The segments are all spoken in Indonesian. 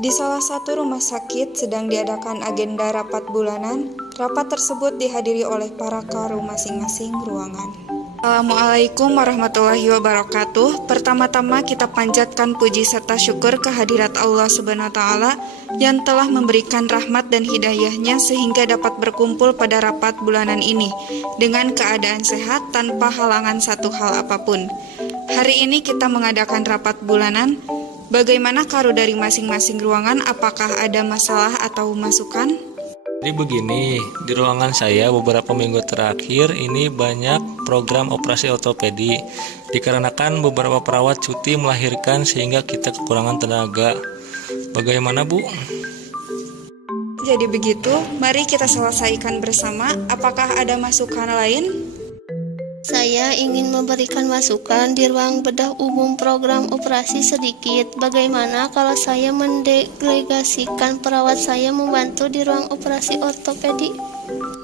Di salah satu rumah sakit sedang diadakan agenda rapat bulanan. Rapat tersebut dihadiri oleh para karu masing-masing ruangan. Assalamualaikum warahmatullahi wabarakatuh. Pertama-tama kita panjatkan puji serta syukur kehadirat Allah Subhanahu wa Ta'ala yang telah memberikan rahmat dan hidayahnya sehingga dapat berkumpul pada rapat bulanan ini dengan keadaan sehat tanpa halangan satu hal apapun. Hari ini kita mengadakan rapat bulanan. Bagaimana karu dari masing-masing ruangan? Apakah ada masalah atau masukan? Jadi begini, di ruangan saya beberapa minggu terakhir ini banyak program operasi ortopedi. Dikarenakan beberapa perawat cuti melahirkan sehingga kita kekurangan tenaga. Bagaimana, Bu? Jadi begitu, mari kita selesaikan bersama. Apakah ada masukan lain? Saya ingin memberikan masukan di ruang bedah umum program operasi sedikit. Bagaimana kalau saya mendelegasikan perawat saya membantu di ruang operasi ortopedi?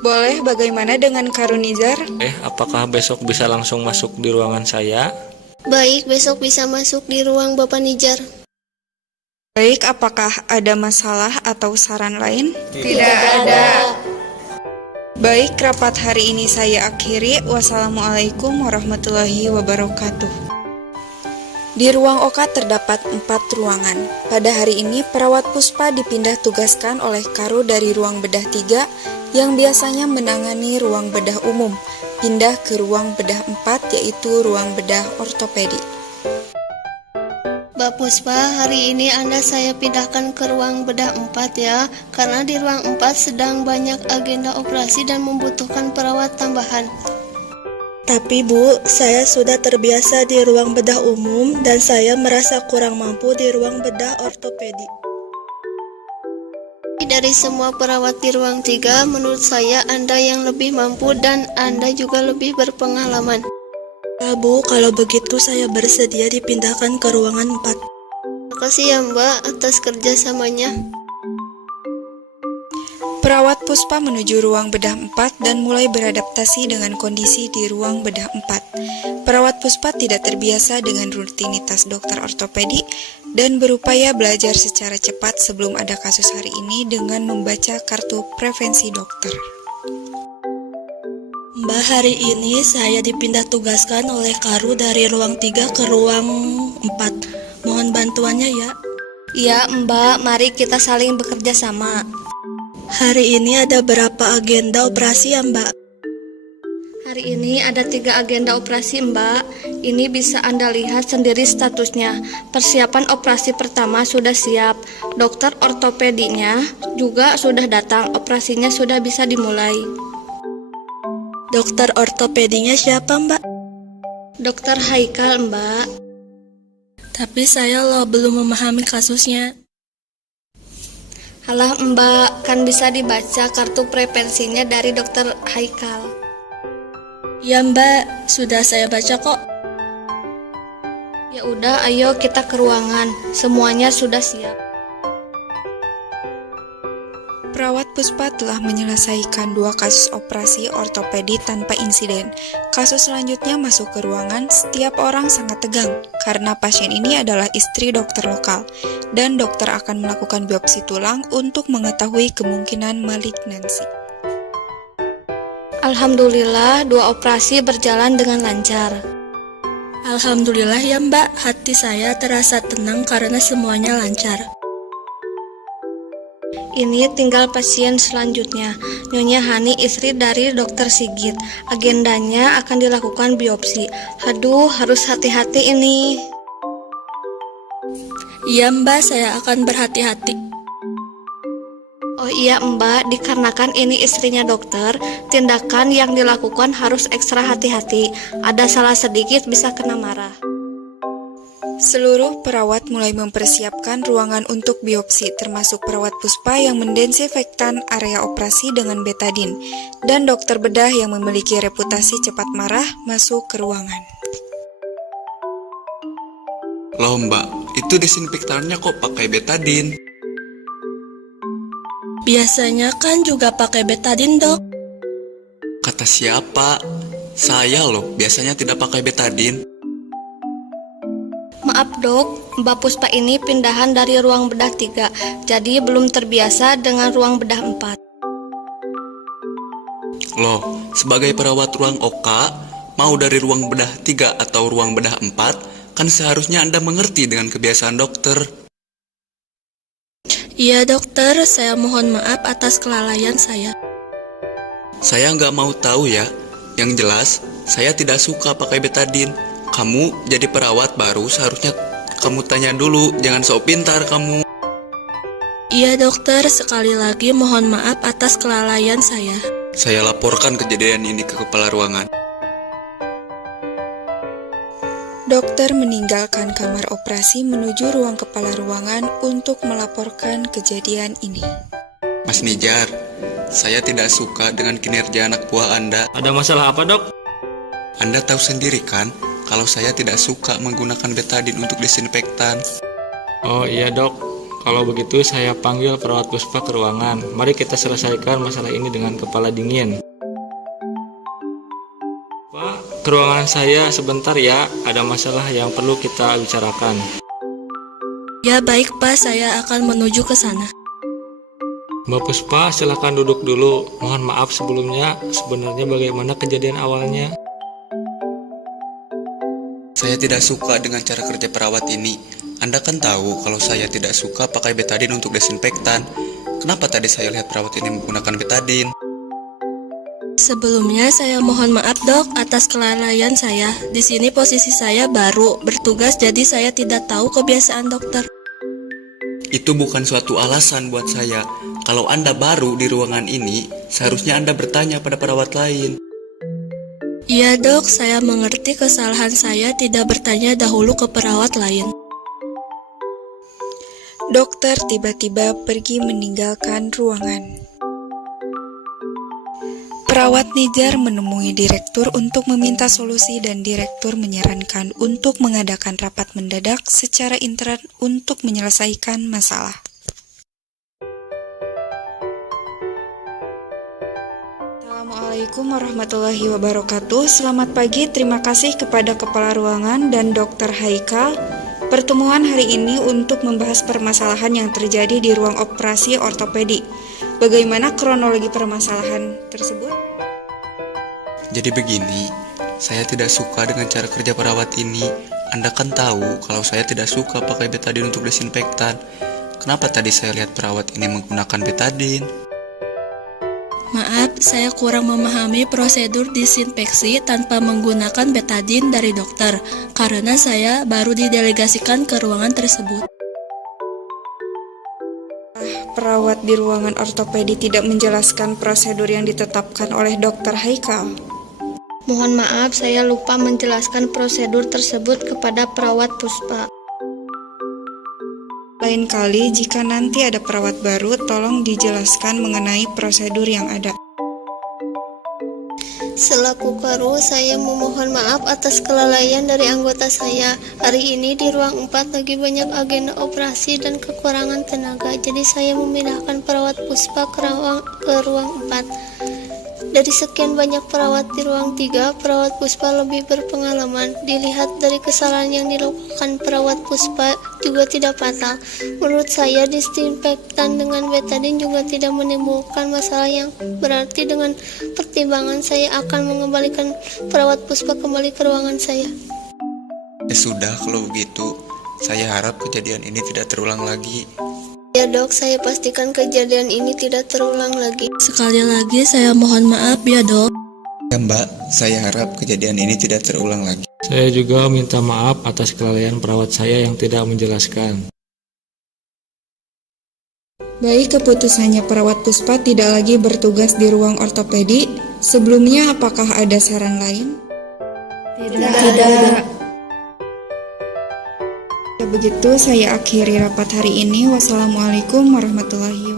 Boleh, bagaimana dengan Karunizar? Apakah besok bisa langsung masuk di ruangan saya? Baik, besok bisa masuk di ruang Bapak Nijar. Baik, apakah ada masalah atau saran lain? Tidak ada. Baik, rapat hari ini saya akhiri. Wassalamualaikum warahmatullahi wabarakatuh. Di ruang OK terdapat 4 ruangan. Pada hari ini, perawat Puspa dipindah tugaskan oleh Karu dari ruang bedah 3 yang biasanya menangani ruang bedah umum, pindah ke ruang bedah 4 yaitu ruang bedah ortopedi. Mbak Puspa, hari ini Anda saya pindahkan ke ruang bedah 4 ya, karena di ruang 4 sedang banyak agenda operasi dan membutuhkan perawat tambahan. Tapi Bu, saya sudah terbiasa di ruang bedah umum dan saya merasa kurang mampu di ruang bedah ortopedi. Dari semua perawat di ruang 3, menurut saya Anda yang lebih mampu dan Anda juga lebih berpengalaman. Bu, kalau begitu saya bersedia dipindahkan ke ruangan 4. Makasih ya Mbak atas kerjasamanya. Perawat Puspa menuju ruang bedah 4 dan mulai beradaptasi dengan kondisi di ruang bedah 4. Perawat Puspa tidak terbiasa dengan rutinitas dokter ortopedi dan berupaya belajar secara cepat sebelum ada kasus hari ini dengan membaca kartu prevensi dokter. Mbak, hari ini saya dipindah tugaskan oleh Karu dari ruang 3 ke ruang 4. Mohon bantuannya ya. Iya Mbak, mari kita saling bekerja sama. Hari ini ada berapa agenda operasi ya Mbak? Hari ini ada 3 agenda operasi Mbak. Ini bisa Anda lihat sendiri statusnya. Persiapan operasi pertama sudah siap. Dokter ortopedinya juga sudah datang. Operasinya sudah bisa dimulai. Dokter ortopedinya siapa Mbak? Dokter Haikal Mbak. Tapi saya belum memahami kasusnya. Halah Mbak, kan bisa dibaca kartu prevensinya dari dokter Haikal. Ya Mbak, sudah saya baca kok. Ya udah, ayo kita ke ruangan. Semuanya sudah siap. Perawat Puspa telah menyelesaikan 2 kasus operasi ortopedi tanpa insiden. Kasus selanjutnya masuk ke ruangan. Setiap orang sangat tegang karena pasien ini adalah istri dokter lokal dan dokter akan melakukan biopsi tulang untuk mengetahui kemungkinan malignansi. Alhamdulillah, 2 operasi berjalan dengan lancar. Alhamdulillah ya Mbak, hati saya terasa tenang karena semuanya lancar. Ini tinggal pasien selanjutnya, Nyonya Hani, istri dari dokter Sigit. Agendanya akan dilakukan biopsi. Aduh, harus hati-hati ini. Iya Mbak, saya akan berhati-hati. Oh iya Mbak, dikarenakan ini istrinya dokter, tindakan yang dilakukan harus ekstra hati-hati. Ada salah sedikit bisa kena marah. Seluruh perawat mulai mempersiapkan ruangan untuk biopsi, termasuk perawat Puspa yang mendesinfektan area operasi dengan betadin, dan dokter bedah yang memiliki reputasi cepat marah masuk ke ruangan. Loh Mbak, itu desinfektannya kok pakai betadin? Biasanya kan juga pakai betadin dok. Kata siapa? Saya loh, biasanya tidak pakai betadin. Maaf dok, Mbak Puspa ini pindahan dari ruang bedah 3, jadi belum terbiasa dengan ruang bedah 4. Loh, sebagai perawat ruang OK, mau dari ruang bedah 3 atau ruang bedah 4, kan seharusnya Anda mengerti dengan kebiasaan dokter. Iya dokter, saya mohon maaf atas kelalaian saya. Saya nggak mau tahu ya. Yang jelas, saya tidak suka pakai betadin. Kamu jadi perawat baru, seharusnya kamu tanya dulu, jangan sok pintar kamu. Iya dokter, sekali lagi mohon maaf atas kelalaian saya. Saya laporkan kejadian ini ke kepala ruangan. Dokter meninggalkan kamar operasi menuju ruang kepala ruangan untuk melaporkan kejadian ini. Mas Nijar, saya tidak suka dengan kinerja anak buah Anda. Ada masalah apa dok? Anda tahu sendiri kan, kalau saya tidak suka menggunakan betadin untuk disinfektan. Oh iya dok, kalau begitu saya panggil perawat Puspa ke ruangan. Mari kita selesaikan masalah ini dengan kepala dingin. Pak, ke ruangan saya sebentar ya, ada masalah yang perlu kita bicarakan. Ya baik Pak, saya akan menuju ke sana. Mbak Puspa, silahkan duduk dulu. Mohon maaf sebelumnya, sebenarnya bagaimana kejadian awalnya? Saya tidak suka dengan cara kerja perawat ini. Anda kan tahu kalau saya tidak suka pakai betadin untuk desinfektan. Kenapa tadi saya lihat perawat ini menggunakan betadin? Sebelumnya saya mohon maaf dok atas kelalaian saya. Di sini posisi saya baru bertugas, jadi saya tidak tahu kebiasaan dokter. Itu bukan suatu alasan buat saya. Kalau Anda baru di ruangan ini, seharusnya Anda bertanya pada perawat lain. Iya dok, saya mengerti kesalahan saya tidak bertanya dahulu ke perawat lain. Dokter tiba-tiba pergi meninggalkan ruangan. Perawat Nijar menemui direktur untuk meminta solusi dan direktur menyarankan untuk mengadakan rapat mendadak secara intern untuk menyelesaikan masalah. Assalamualaikum warahmatullahi wabarakatuh. Selamat pagi, terima kasih kepada Kepala Ruangan dan Dr. Haikal. Pertemuan hari ini untuk membahas permasalahan yang terjadi di ruang operasi ortopedi. Bagaimana kronologi permasalahan tersebut? Jadi begini, saya tidak suka dengan cara kerja perawat ini. Anda kan tahu kalau saya tidak suka pakai betadin untuk desinfektan. Kenapa tadi saya lihat perawat ini menggunakan betadin? Maaf, saya kurang memahami prosedur disinfeksi tanpa menggunakan betadin dari dokter, karena saya baru didelegasikan ke ruangan tersebut. Perawat di ruangan ortopedi tidak menjelaskan prosedur yang ditetapkan oleh Dr. Haikal. Mohon maaf, saya lupa menjelaskan prosedur tersebut kepada perawat Puspa. Lain kali jika nanti ada perawat baru, tolong dijelaskan mengenai prosedur yang ada. Selaku kru, saya memohon maaf atas kelalaian dari anggota saya. Hari ini di ruang 4 lagi banyak agenda operasi dan kekurangan tenaga, jadi saya memindahkan perawat Puspa ke ruang 4. Dari sekian banyak perawat di ruang 3, perawat Puspa lebih berpengalaman. Dilihat dari kesalahan yang dilakukan perawat Puspa juga tidak fatal. Menurut saya, disinfektan dengan betadin juga tidak menimbulkan masalah yang berarti. Dengan pertimbangan, saya akan mengembalikan perawat Puspa kembali ke ruangan saya. Ya sudah, kalau begitu, saya harap kejadian ini tidak terulang lagi. Ya dok, saya pastikan kejadian ini tidak terulang lagi. Sekali lagi saya mohon maaf ya dok. Ya Mbak, saya harap kejadian ini tidak terulang lagi. Saya juga minta maaf atas kelalaian perawat saya yang tidak menjelaskan. Baik, keputusannya perawat Puspa tidak lagi bertugas di ruang ortopedi. Sebelumnya, apakah ada saran lain? Tidak. Begitu saya akhiri rapat hari ini. Wassalamualaikum warahmatullahi wabarakatuh.